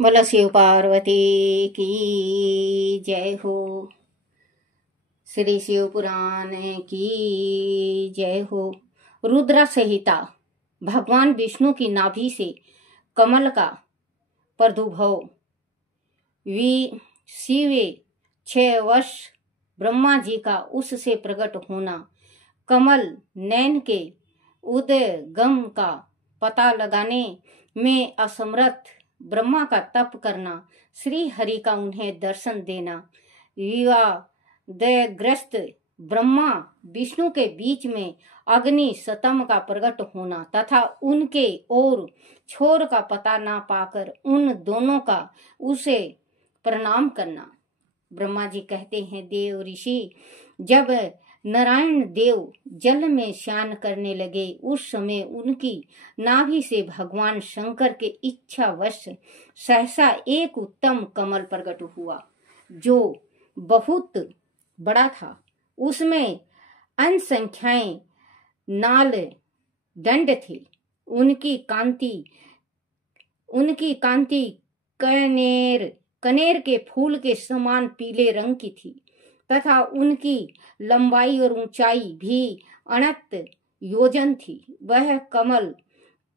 बोलो शिव पार्वती की जय हो। श्री शिव पुराण की जय हो। रुद्र संहिता। भगवान विष्णु की नाभि से कमल का प्रादुर्भाव। शिवे 6 वर्ष ब्रह्मा जी का उससे प्रकट होना। कमल नयन के उद्गम का पता लगाने में असमर्थ ब्रह्मा का तप करना। श्री हरि का उन्हें दर्शन देना। विवादग्रस्त ब्रह्मा विष्णु के बीच में अग्नि सतम का प्रकट होना तथा उनके और छोर का पता ना पाकर उन दोनों का उसे प्रणाम करना। ब्रह्मा जी कहते हैं, देव ऋषि जब नारायण देव जल में स्नान करने लगे उस समय उनकी नाभि से भगवान शंकर के इच्छावश सहसा एक उत्तम कमल प्रकट हुआ जो बहुत बड़ा था। उसमें अनसंख्याएं नाल दंड थे। उनकी कांति कनेर के फूल के समान पीले रंग की थी तथा उनकी लंबाई और ऊंचाई भी अनंत योजन थी। वह कमल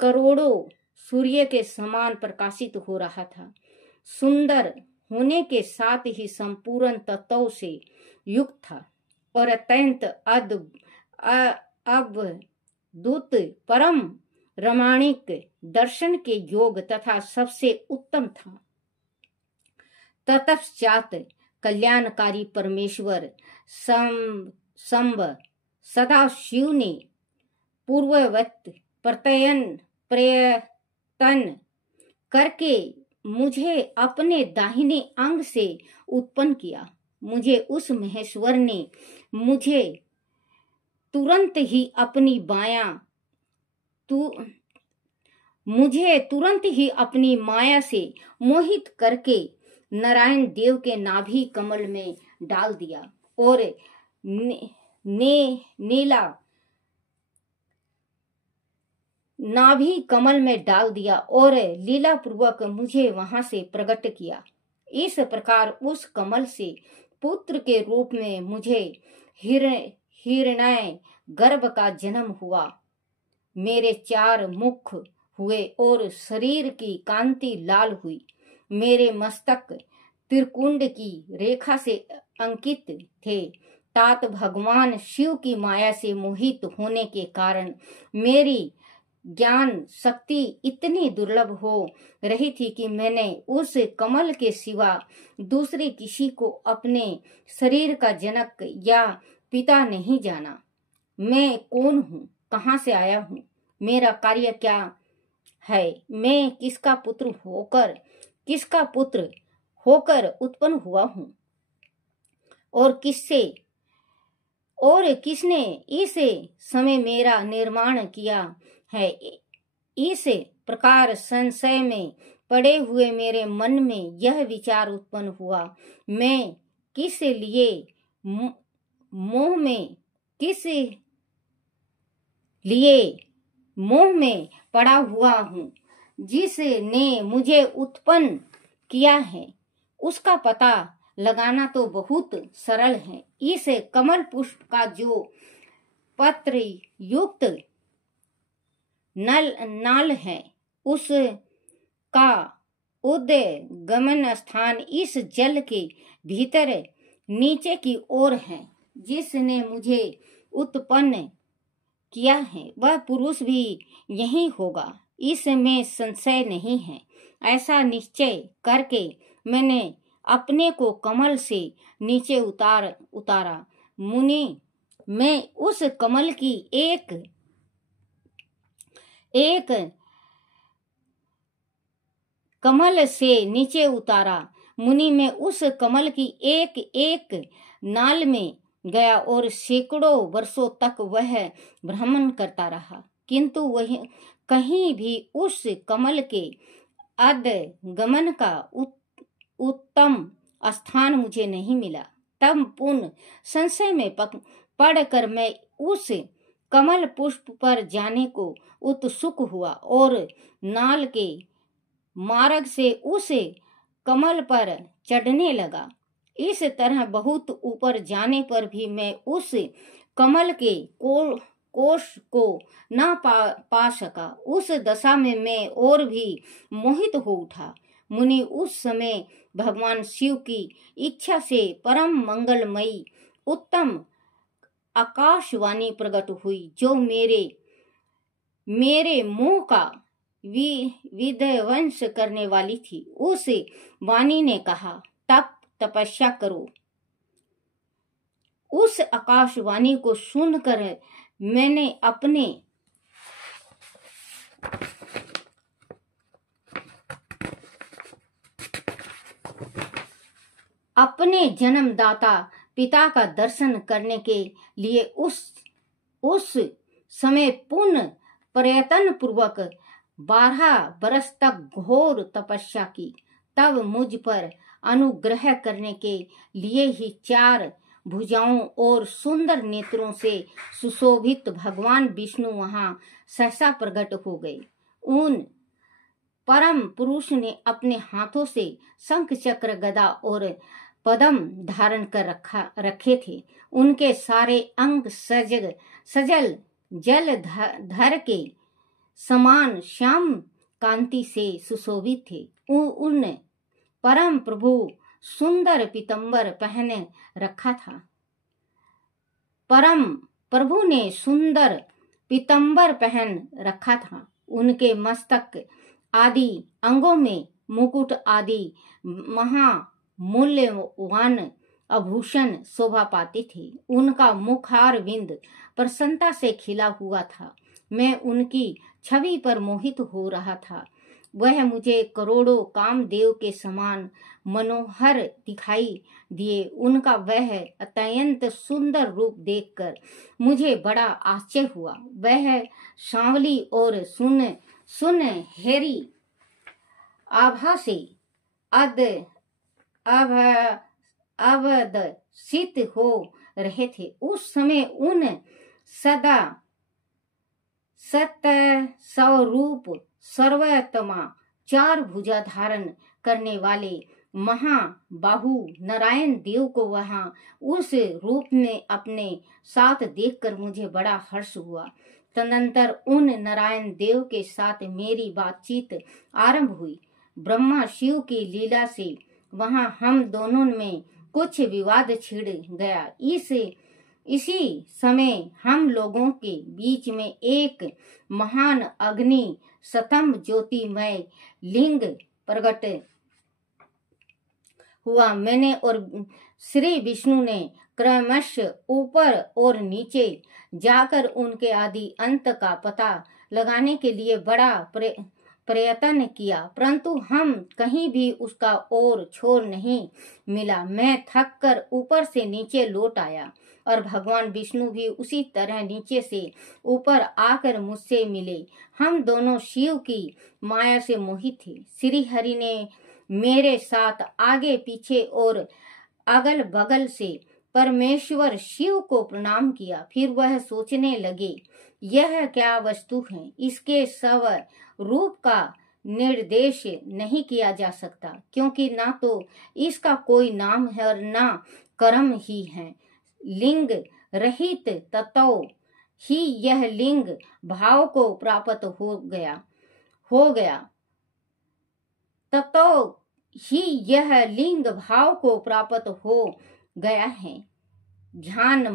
करोड़ों सूर्य के समान प्रकाशित हो रहा था। सुंदर होने के साथ ही संपूर्ण तत्वों से युक्त था और अत्यंत अद्भुत परम रमणीक दर्शन के योग तथा सबसे उत्तम था। ततपश्चात कल्याणकारी परमेश्वर संब सदाशिव ने पूर्ववत प्रयत्न करके मुझे अपने दाहिने अंग से उत्पन्न किया। मुझे तुरंत ही अपनी माया से मोहित करके नारायण देव के नाभि कमल में डाल दिया और नाभि कमल में डाल दिया और लीला पूर्वक मुझे वहां से प्रकट किया। इस प्रकार उस कमल से पुत्र के रूप में मुझे हिरण्य गर्भ का जन्म हुआ। मेरे 4 मुख हुए और शरीर की कांति लाल हुई। मेरे मस्तक त्रिकुंड की रेखा से अंकित थे। तात भगवान शिव की माया से मोहित होने के कारण मेरी ज्ञान शक्ति इतनी दुर्लभ हो रही थी कि मैंने उस कमल के सिवा दूसरे किसी को अपने शरीर का जनक या पिता नहीं जाना। मैं कौन हूँ, कहाँ से आया हूँ, मेरा कार्य क्या है, मैं किसका पुत्र होकर उत्पन्न हुआ हूँ और किसने इस समय मेरा निर्माण किया है। इस प्रकार संशय में पड़े हुए मेरे मन में यह विचार उत्पन्न हुआ, मैं किस लिए मोह में पड़ा हुआ हूँ। जिसने मुझे उत्पन्न किया है उसका पता लगाना तो बहुत सरल है। इस कमल पुष्प का जो पत्र युक्त नाल है उसका उद्गमन स्थान इस जल के भीतर नीचे की ओर है। जिसने मुझे उत्पन्न किया है वह पुरुष भी यही होगा, इसमें संशय नहीं है। ऐसा निश्चय करके मैंने अपने को कमल से नीचे उतारा। मुनि, मैं उस कमल की एक कमल से नीचे उतारा। मुनि, मैं उस कमल की एक नाल में गया और सैकड़ों वर्षों तक वह भ्रमण करता रहा, किंतु वह कहीं भी उस कमल के आगमन का उत्तम स्थान मुझे नहीं मिला। तब पुनः संशय में पड़कर मैं उस कमल पुष्प पर जाने को उत्सुक हुआ और नाल के मार्ग से उस कमल पर चढ़ने लगा। इस तरह बहुत ऊपर जाने पर भी मैं उस कमल के कोश को न पा सका। उस दशा में मैं और भी मोहित हो उठा। मुनि, उस समय भगवान शिव की इच्छा से परम मंगलमयी उत्तम आकाशवाणी प्रकट हुई, जो मेरे मोह का विध्वंस करने वाली थी। उस वाणी ने कहा, तपस्या करो। उस आकाशवाणी को सुनकर मैंने अपने जन्मदाता पिता का दर्शन करने के लिए उस समय पुनः प्रयत्न पूर्वक 12 बरस तक घोर तपस्या की। तब मुझ पर अनुग्रह करने के लिए ही 4 भुजाओं और सुंदर नेत्रों से सुशोभित भगवान विष्णु वहां सहसा प्रकट हो गए। उन परम पुरुष ने अपने हाथों से शंख चक्र गदा और पद्म धारण कर रखे थे। उनके सारे अंग सजल जल धर के समान श्याम कांति से सुशोभित थे। उन परम प्रभु सुंदर पीतंबर पहने रखा था। परम प्रभु ने सुंदर पीतंबर पहन रखा था। उनके मस्तक आदि अंगों में मुकुट आदि महामूल्यवान आभूषण शोभा पाते थे। उनका मुखार बिंद प्रसन्नता से खिला हुआ था। मैं उनकी छवि पर मोहित हो रहा था। वह मुझे करोड़ों कामदेव के समान मनोहर दिखाई दिए। उनका वह अत्यंत सुंदर रूप देखकर मुझे बड़ा आश्चर्य हुआ। वह सांवली और सुनहरी आभा से अवदसित हो रहे थे। उस समय उन सदा सत स्वरूप सर्वोत्तमा 4 भुजा धारण करने वाले महाबाहु नारायण देव को वहां उस रूप में अपने साथ देखकर मुझे बड़ा हर्ष हुआ। तदनंतर उन नारायण देव के साथ मेरी बातचीत आरंभ हुई। ब्रह्मा शिव की लीला से वहां हम दोनों में कुछ विवाद छिड़ गया। इसी समय हम लोगों के बीच में एक महान अग्नि स्तंभ ज्योतिमय लिंग प्रकट हुआ। मैंने और श्री विष्णु ने क्रमशः ऊपर और नीचे जाकर उनके आदि अंत का पता लगाने के लिए बड़ा प्रयत्न किया, परंतु हम कहीं भी उसका और छोर नहीं मिला। मैं थक कर ऊपर से नीचे लौट आया और भगवान विष्णु भी उसी तरह नीचे से ऊपर आकर मुझसे मिले। हम दोनों शिव की माया से मोहित थे। श्री हरि ने मेरे साथ आगे पीछे और अगल बगल से परमेश्वर शिव को प्रणाम किया। फिर वह सोचने लगे, यह क्या वस्तु है, इसके स्वरूप का निर्देश नहीं किया जा सकता, क्योंकि ना तो इसका कोई नाम है और ना कर्म ही है। लिंग रहित तत्व ही यह लिंग भाव को प्राप्त हो गया तत्व ही यह लिंग भाव को प्राप्त हो गया है। ध्यान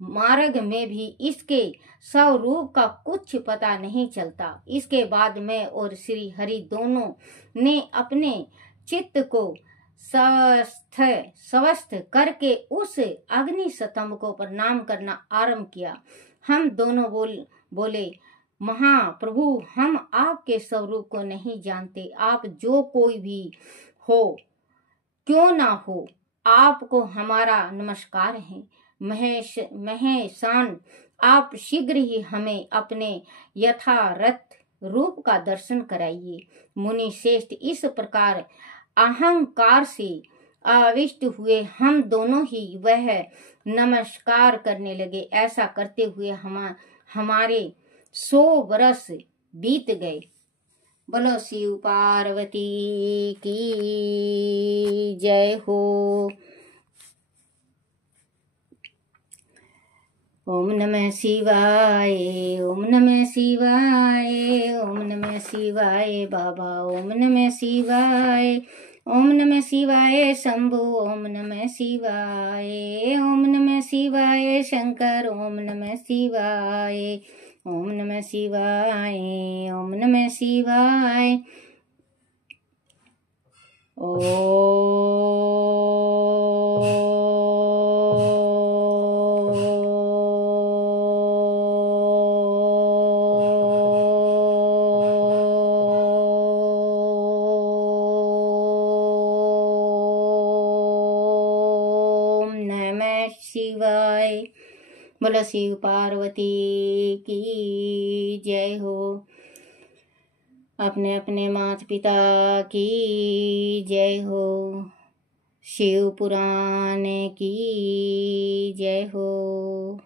मार्ग में भी इसके स्वरूप का कुछ पता नहीं चलता। इसके बाद मैं और श्री हरि दोनों ने अपने चित्त को स्वस्थ करके उस अग्नि स्तंभ को प्रणाम करना आरंभ किया। हम दोनों बोले, महाप्रभु, हम आपके स्वरूप को नहीं जानते। आप जो कोई भी हो क्यों ना हो, आपको हमारा नमस्कार है। महेशान, आप शीघ्र ही हमें अपने यथार्थ रूप का दर्शन कराइए। मुनि श्रेष्ठ, इस प्रकार अहंकार से आविष्ट हुए हम दोनों ही वह नमस्कार करने लगे। ऐसा करते हुए हमारे 100 बरस बीत गए। बोलो शिव पार्वती की जय हो। ओम नमः शिवाय, ओम नमः शिवाय, ओम नमः शिवाय बाबा, ओम नमः शिवाय, ओम नमः शिवाय शंभु, ओम नमः शिवाय, ओम नमः शिवाय शंकर, ओम नमः शिवाय, ओम नमः शिवाय, ओम नमः शिवाय। शिवाय। बोलो शिव पार्वती की जय हो। अपने अपने माता पिता की जय हो। शिव पुराण की जय हो।